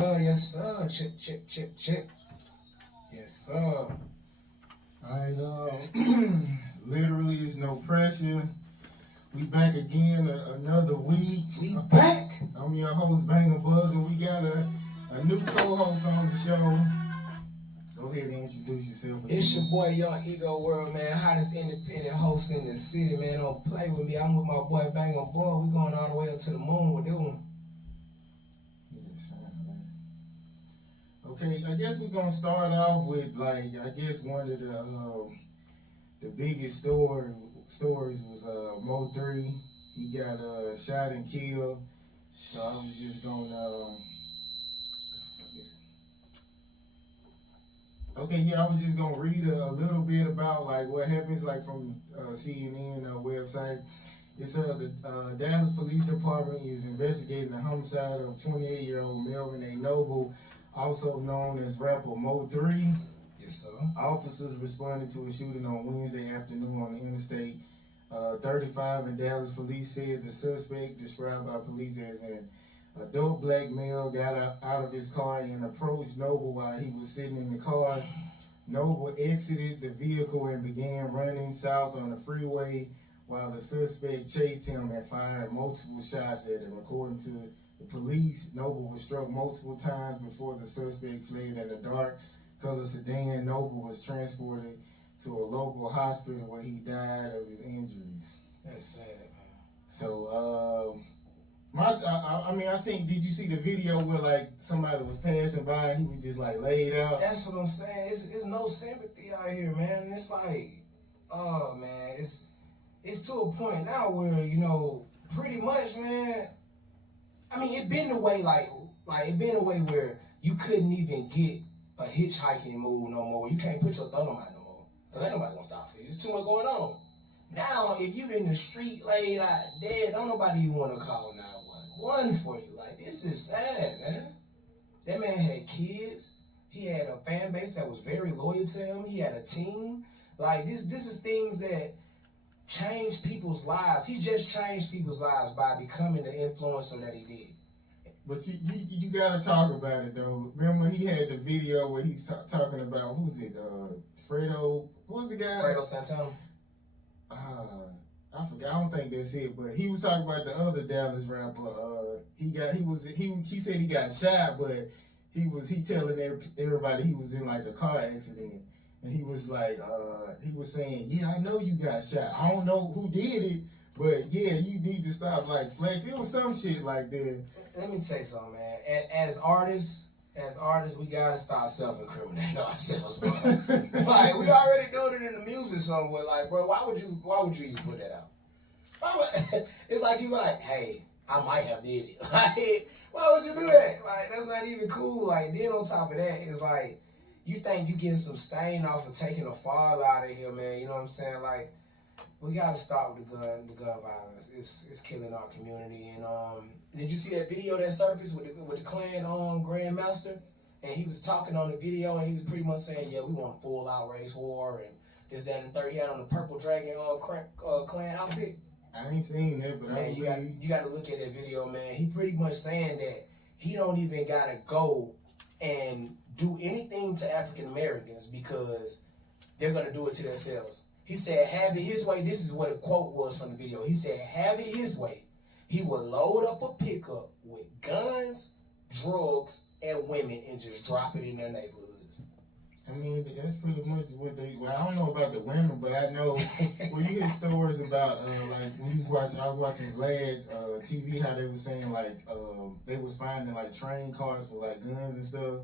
Yes, sir. Chip, chip, chip, chip. Yes, sir. Alright, literally it's no pressure. We back again another week. We back. I'm your host, Bangem, Bugg, and we got a new co-host on the show. Go ahead and introduce yourself again. It's your boy, Young Ego World, man. Hottest independent host in the city, man. Don't play with me. I'm with my boy, Bangem Boy. We going all the way up to the moon with them. Yes, man. Okay, I guess we're gonna start off with one of the biggest stories was Mo3. He got shot and killed. So I was just gonna I was just gonna read a little bit about like what happens like from CNN website. It's the Dallas Police Department is investigating the homicide of 28-year-old Melvin A. Noble, also known as rapper Mo3. Yes, sir. Officers responded to a shooting on Wednesday afternoon on the Interstate 35, and Dallas police said the suspect, described by police as an adult black male, got out of his car and approached Noble while he was sitting in the car. Noble exited the vehicle and began running south on the freeway while the suspect chased him and fired multiple shots at him. According to the police, Noble was struck multiple times before the suspect fled in a dark colored sedan. Noble was transported to a local hospital where he died of his injuries. That's sad, man. So, I think, did you see the video where like somebody was passing by and he was just like laid out? That's what I'm saying. It's no sympathy out here, man. And it's like, oh man, it's to a point now where, pretty much, man. I mean, it been the way it been a way where you couldn't even get a hitchhiking move no more. You can't put your thumb out no more. Cause ain't nobody gonna stop for you. There's too much going on. Now, if you in the street laid out dead, don't nobody even want to call 911 for you. Like, this is sad, man. That man had kids. He had a fan base that was very loyal to him. He had a team. Like, this is things that change people's lives. He just changed people's lives by becoming the influencer that he did. But you gotta talk about it though. Remember he had the video where he's talking about, who's it? Fredo. Who was the guy? Fredo Santana. I forgot. I don't think that's it. But he was talking about the other Dallas rapper. He said he got shot, but he telling everybody he was in like a car accident, and he was like he was saying, yeah, I know you got shot. I don't know who did it, but yeah, you need to stop like flex. It was some shit like that. Let me tell you something, man. As artists, we gotta start self-incriminating ourselves, bro. Like, we already doing it in the music somewhere. Like, bro, why would you even put that out? It's like you like, hey, I might have did it. Like, why would you do that? Like, that's not even cool. Like, then on top of that, it's like, you think you getting some stain off of taking a father out of here, man. You know what I'm saying? Like, we gotta stop with the gun violence. It's killing our community. And did you see that video that surfaced with the Klan Grandmaster? And he was talking on the video, and he was pretty much saying, yeah, we want a full out race war and this, that, and the third. He had on the purple dragon Klan outfit. I ain't seen that, but man, you got to look at that video, man. He pretty much saying that he don't even gotta go and do anything to African Americans because they're gonna do it to themselves. He said, have it his way. This is what a quote was from the video. He said, have it his way. He would load up a pickup with guns, drugs, and women and just drop it in their neighborhoods. I mean, that's pretty much what I don't know about the women, but I know when you hear stories about, like, I was watching Glad TV, how they were saying, like, they was finding, like, train cars with, like, guns and stuff.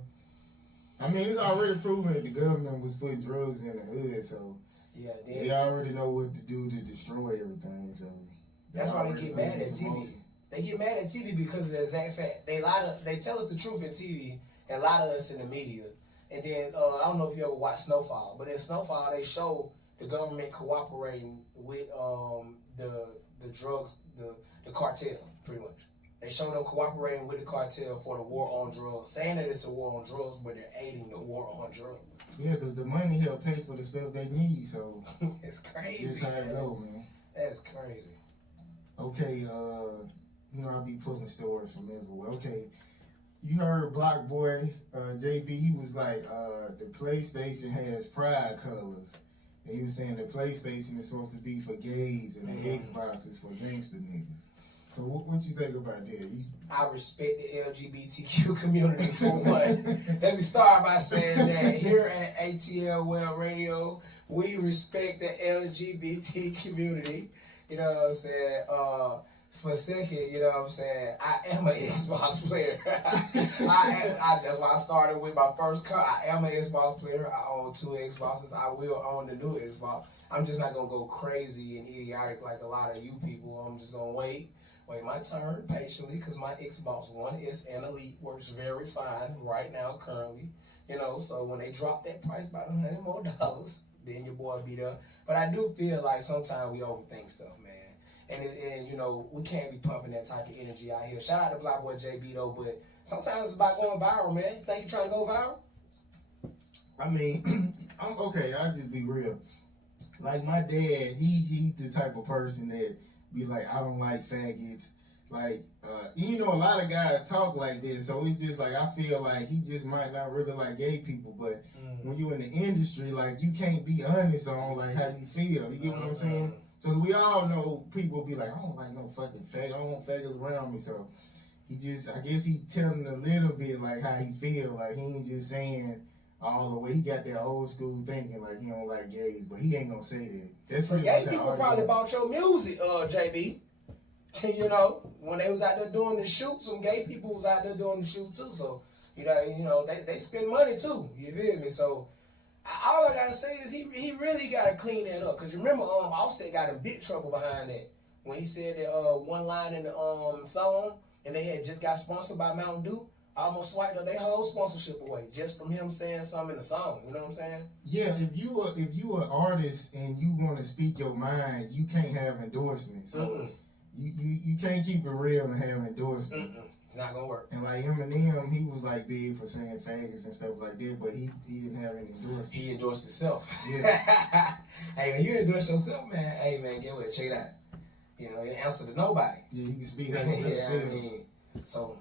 I mean, it's already proven that the government was putting drugs in the hood, so yeah, they already know what to do to destroy everything. So that's why they get mad at TV. They get mad at TV because of the exact fact. They tell us the truth in TV and lie to us in the media. And then I don't know if you ever watched Snowfall, but in Snowfall they show the government cooperating with the drugs, the cartel, pretty much. They show them cooperating with the cartel for the war on drugs, saying that it's a war on drugs, but they're aiding the war on drugs. Yeah, because the money help pay for the stuff they need, so it's crazy. That's how it go, man. That's crazy. Okay, I'll be pulling stories from everywhere. Okay, You heard Block Boy, JB, he was like, the PlayStation has pride colors. And he was saying the PlayStation is supposed to be for gays and the Xbox is for gangster niggas. So what you think about that? I respect the LGBTQ community for one. Let me start by saying that here at ATL Web Radio, we respect the LGBT community. You know what I'm saying? For a second, you know what I'm saying? I am an Xbox player. That's why I started with my first car. I am an Xbox player. I own 2 Xboxes. I will own the new Xbox. I'm just not going to go crazy and idiotic like a lot of you people. I'm just going to wait my turn patiently because my Xbox One S and Elite works very fine right now currently. You know, so when they drop that price by $100 more, then your boy be there. But I do feel like sometimes we overthink stuff, man. And you know, we can't be pumping that type of energy out here. Shout out to Black Boy JB though, but sometimes it's about going viral, man. You think you trying to go viral? I mean, I'm okay, I'll just be real. Like my dad, he the type of person that be like, I don't like faggots. Like, you know, a lot of guys talk like this, so it's just like, I feel like he just might not really like gay people, but when you're in the industry, like, you can't be honest on, like, how you feel. You get what I'm saying? Because we all know people be like, I don't like no fucking faggot. I don't want faggots around me. So he just, I guess he telling a little bit like how he feel. Like he ain't just saying all the way. He got that old school thinking like he don't like gays, but he ain't gonna say that. That's so gay people probably bought your music, JB. You know, when they was out there doing the shoot, some gay people was out there doing the shoot too. So you know, they spend money too. You feel me? So. All I gotta say is he really gotta clean that up. Cause you remember Offset got in big trouble behind that when he said that one line in the song and they had just got sponsored by Mountain Dew. Almost swiped up their whole sponsorship away just from him saying something in the song. You know what I'm saying? Yeah, if you an artist and you want to speak your mind, you can't have endorsements. So you can't keep it real and have endorsements. It's not gonna work. And like Eminem, he was like big for saying faggots and stuff like that, but he didn't have any endorsements. He endorsed himself. Yeah. Hey man, you endorse yourself, man. Hey man, get with it. Check it out. You know, you answer to nobody. Yeah, you can speak how you yeah, I mean, so.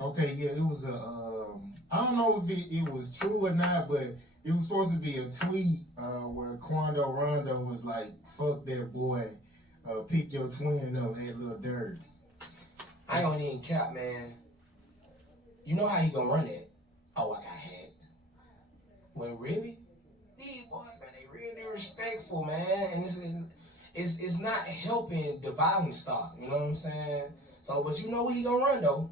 Okay, yeah, it was I don't know if it was true or not, but it was supposed to be a tweet where Quando Rondo was like, fuck that boy, pick your twin up, that little dirt. I don't even cap, man. You know how he gonna run it? Oh, I got hacked. Well, really? These boys, man, they really respectful, man. And it's not helping the violence stop. You know what I'm saying? So, but you know what he gonna run though.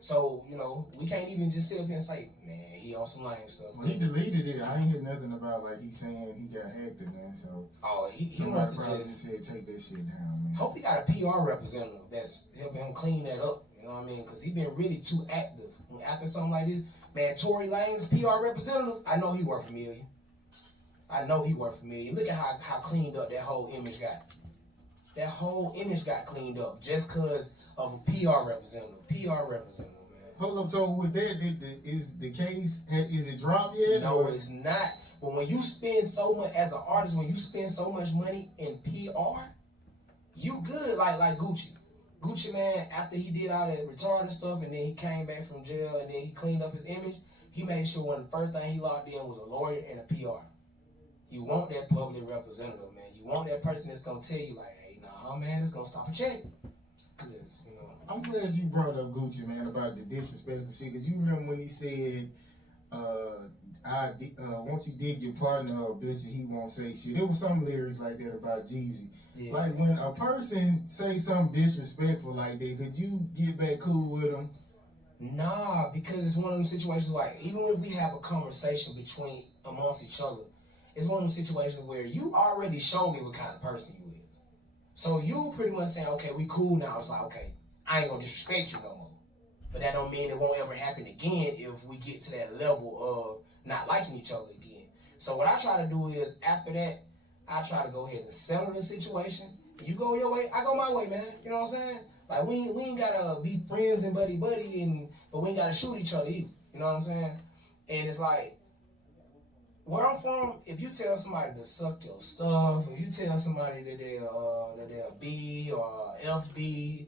So, you know, we can't even just sit up here and say, man, he on some lame stuff. Well, he deleted it. I ain't hear nothing about like he saying he got hacked or nothing. So, he must have just said take that shit down, man. Hope he got a PR representative that's helping him clean that up. You know what I mean? Because he been really too active. And after something like this, man, Tory Lanez, PR representative, I know he worth $1 million. I know he worth $1 million. Look at how cleaned up that whole image got. That whole image got cleaned up just because of a PR representative. PR representative, man. Hold up, so with that, is the case, is it dropped yet? No, it's not. But when you spend so much, as an artist, when you spend so much money in PR, you good, like Gucci. Gucci, man, after he did all that retarded stuff and then he came back from jail and then he cleaned up his image, he made sure one of the first thing he locked in was a lawyer and a PR. You want that public representative, man. You want that person that's going to tell you, like, hey, nah, man, it's going to stop a check. Because, you know. I'm glad you brought up Gucci, man, about the disrespectful shit. Because you remember when he said, once you dig your partner up, bitch, he won't say shit. There was some lyrics like that about Jeezy. Yeah. Like when a person say something disrespectful like that, could you get back cool with them? Nah, because it's one of them situations like, even when we have a conversation amongst each other, it's one of them situations where you already show me what kind of person you is. So you pretty much saying, okay, we cool now. It's like, okay, I ain't gonna disrespect you no more. But that don't mean it won't ever happen again if we get to that level of not liking each other again. So what I try to do is, after that, I try to go ahead and settle the situation. You go your way, I go my way, man. You know what I'm saying? Like, we ain't gotta be friends and buddy, but we ain't gotta shoot each other either. You know what I'm saying? And it's like, where I'm from, if you tell somebody to suck your stuff, or you tell somebody that they're B or FB,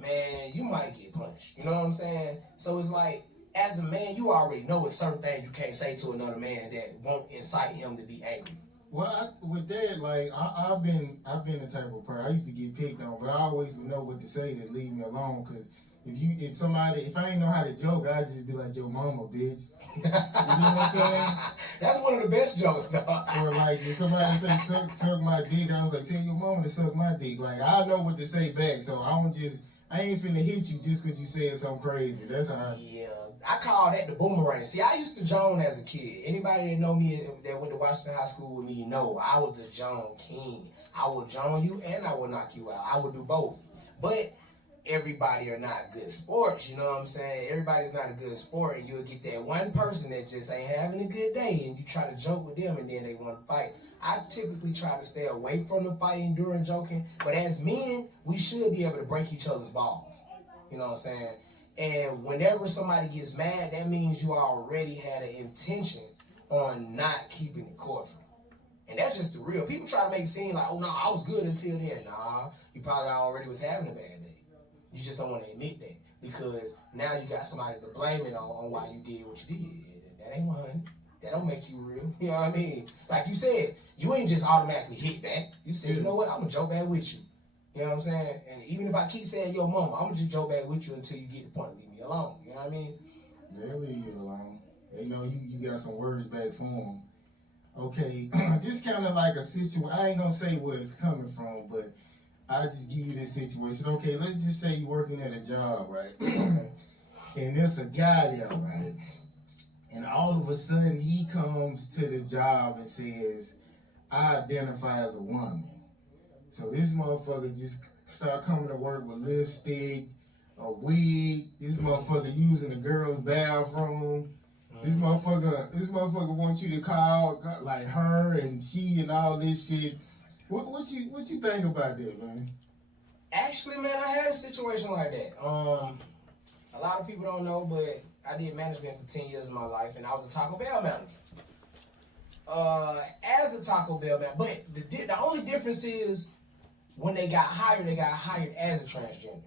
man, you might get punched. punch. You know what I'm saying? So it's like, as a man, you already know it's certain things you can't say to another man that won't incite him to be angry. Well, with that, like I've been the type of person. I used to get picked on, but I always would know what to say to leave me alone. Cause if I ain't know how to joke, I'd just be like, "Yo, mama, bitch." You know what I'm saying? That's one of the best jokes, though. Or like if somebody say suck my dick, I was like, "Tell your mama to suck my dick." Like I know what to say back, so I ain't finna hit you just cause you said something crazy. That's how. Yeah, I call that the boomerang. See, I used to Joan as a kid. Anybody that know me that went to Washington High School with me know I was the Joan king. I will Joan you and I will knock you out. I will do both. But everybody are not good sports, you know what I'm saying? Everybody's not a good sport, and you'll get that one person that just ain't having a good day, and you try to joke with them, and then they want to fight. I typically try to stay away from the fighting during joking, but as men, we should be able to break each other's balls. You know what I'm saying? And whenever somebody gets mad, that means you already had an intention on not keeping it cordial. And that's just the real. People try to make it seem like, oh, no, I was good until then. Nah, you probably already was having a bad day. You just don't want to admit that because now you got somebody to blame it on why you did what you did. That ain't 100. That don't make you real. You know what I mean? Like you said, you ain't just automatically hit back. You said, you know what? I'm going to joke back with you. You know what I'm saying? And even if I keep saying yo mama, I'm going to just joke back with you until you get the point to leave me alone. You know what I mean? They'll leave you alone. They know you got some words back for them. Okay, this kind of like a situation. I ain't going to say where it's coming from, but I just give you this situation. Okay, let's just say you're working at a job, right? And there's a guy there, right? And all of a sudden he comes to the job and says, I identify as a woman. So this motherfucker just start coming to work with lipstick, a wig. This motherfucker using the girl's bathroom. This motherfucker wants you to call like her and she and all this shit. What you think about that, man? Actually, man, I had a situation like that. A lot of people don't know, but I did management for 10 years of my life, and I was a Taco Bell manager. As a Taco Bell manager, but the only difference is when they got hired as a transgender.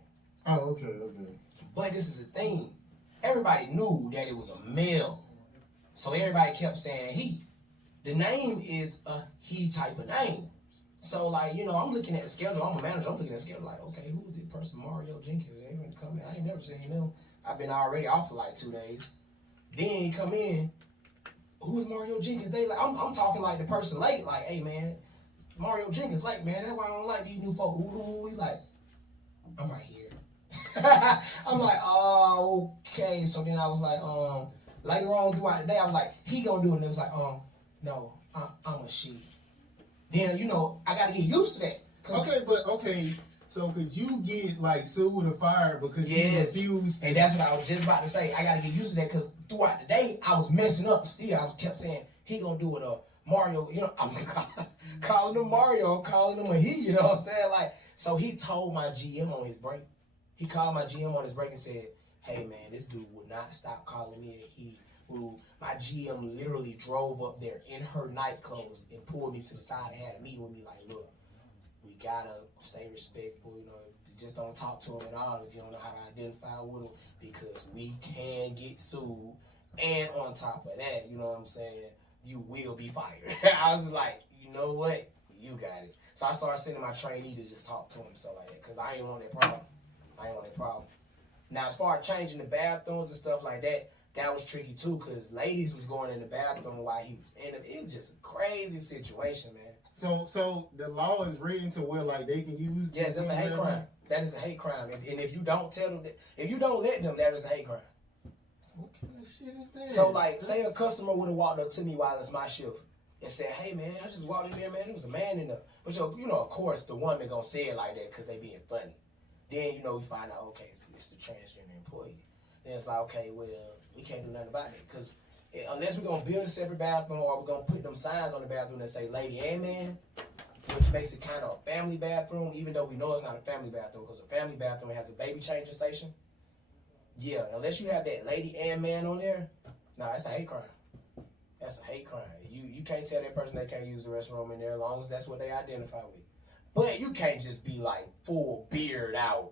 Oh, okay. But this is the thing. Everybody knew that it was a male. So everybody kept saying he. The name is a he type of name. So, like, you know, I'm looking at the schedule. I'm a manager. I'm looking at the schedule like, okay, who was this person? Mario Jenkins. They ain't come in. I ain't never seen him. I've been already off for like 2 days. Then he come in. Who is Mario Jenkins? They like, I'm talking like the person late. Like, hey, man, Mario Jenkins late, man. That's why I don't like these new folk. He like, I'm right here. I'm like, oh, okay. So then I was like, later on throughout the day, I was like, he gonna do it. And it was like, no, I'm a she. Then, you know, I got to get used to that. Okay. So could you get like sued or fired because you refused? And that's what I was just about to say. I got to get used to that because throughout the day, I was messing up still. I was kept saying, he going to do it, Mario. You know, I'm calling him Mario. I'm calling him a he, you know what I'm saying? Like, so he told my GM on his break. He called my GM on his break and said, hey, man, this dude would not stop calling me a he. My GM literally drove up there in her night clothes and pulled me to the side and had a meeting with me like, look, we gotta stay respectful, you know, just don't talk to him at all if you don't know how to identify with him because we can get sued. And on top of that, you know what I'm saying, you will be fired. I was like, you know what, you got it. So I started sending my trainee to just talk to him and stuff like that because I ain't want that problem. Now, as far as changing the bathrooms and stuff like that, that was tricky too, because ladies was going in the bathroom while he was in it. It was just a crazy situation, man. So the law is written to where like they can use. Yes, that's a hate crime. That is a hate crime, and if you don't tell them, if you don't let them, that is a hate crime. What kind of shit is that? So like, say a customer would have walked up to me while it's my shift and said, "Hey man, I just walked in there, man. There was a man in there." But you know, of course, the woman gonna say it like that because they being funny. Then you know we find out, okay, it's the transgender employee. Then it's like, okay, well, we can't do nothing about it because unless we're going to build a separate bathroom or we're going to put them signs on the bathroom that say lady and man, which makes it kind of a family bathroom, even though we know it's not a family bathroom because a family bathroom has a baby changing station. Yeah, unless you have that lady and man on there, that's a hate crime. That's a hate crime. You can't tell that person they can't use the restroom in there as long as that's what they identify with. But you can't just be like full beard out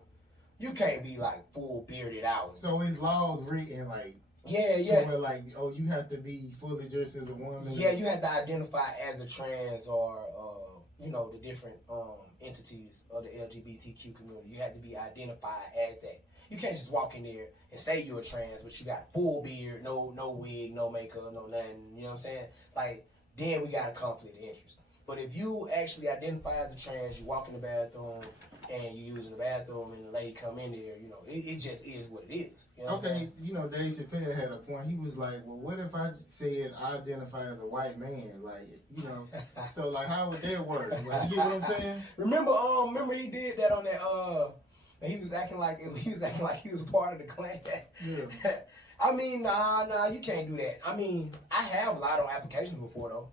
you can't be like full bearded out. So his laws written like. Yeah. So like, oh, you have to be fully dressed as a woman. Yeah, you have to identify as a trans or the different entities of the LGBTQ community. You have to be identified as that. You can't just walk in there and say you're a trans, but you got full beard, no wig, no makeup, no nothing. You know what I'm saying? Like, then we got a conflict of interest. But if you actually identify as a trans, you walk in the bathroom and you're using the bathroom and the lady come in there, it just is what it is. You know okay, Dave Chappelle had a point. He was like, well, what if I said I identify as a white man? Like, so like, how would that work? Like, you get what I'm saying? Remember he did that on that, and he was acting like he was part of the Klan. Yeah. I mean, nah, you can't do that. I mean, I have lied on applications before though.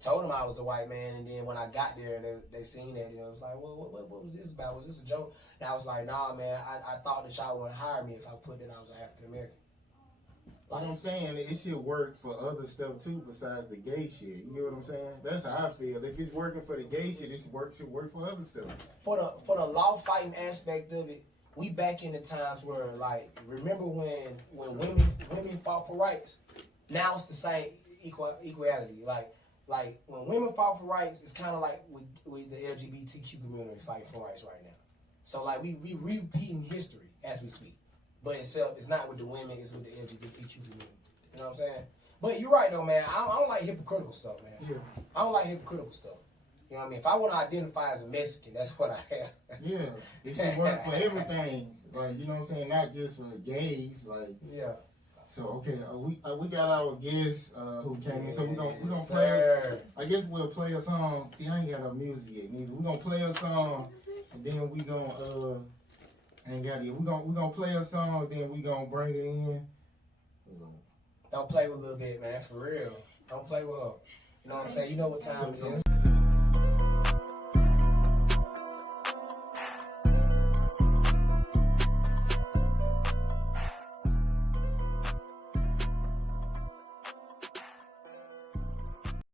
Told them I was a white man, and then when I got there, they seen that, it was like, well, what was this about? Was this a joke? And I was like, nah, man, I thought that y'all wouldn't hire me if I put that I was African American. Like, what I'm saying, it should work for other stuff too besides the gay shit. You know what I'm saying? That's how I feel. If it's working for the gay shit, it should work for other stuff. For the law fighting aspect of it, we back in the times where, like, remember when women fought for rights? Now it's the same equality. Like when women fought for rights, it's kind of like with the LGBTQ community fighting for rights right now. So like we repeating history as we speak, but it's not with the women, it's with the LGBTQ community. You know what I'm saying? But you're right though, man. I don't like hypocritical stuff, man. Yeah. I don't like hypocritical stuff. You know what I mean? If I want to identify as a Mexican, that's what I am. Yeah, it should work for everything. Like, you know what I'm saying? Not just for the gays. Like, yeah. So okay, we got our guest who came in. So we're gonna play. Sir. I guess we'll play a song. See, I ain't got no music yet neither. We're gonna play a song, and then we gonna ain't got it. We're gonna play a song, then we gonna bring it in. Don't play with a little bit, man. For real. Don't play with her. You know what I'm saying? You know what time it is.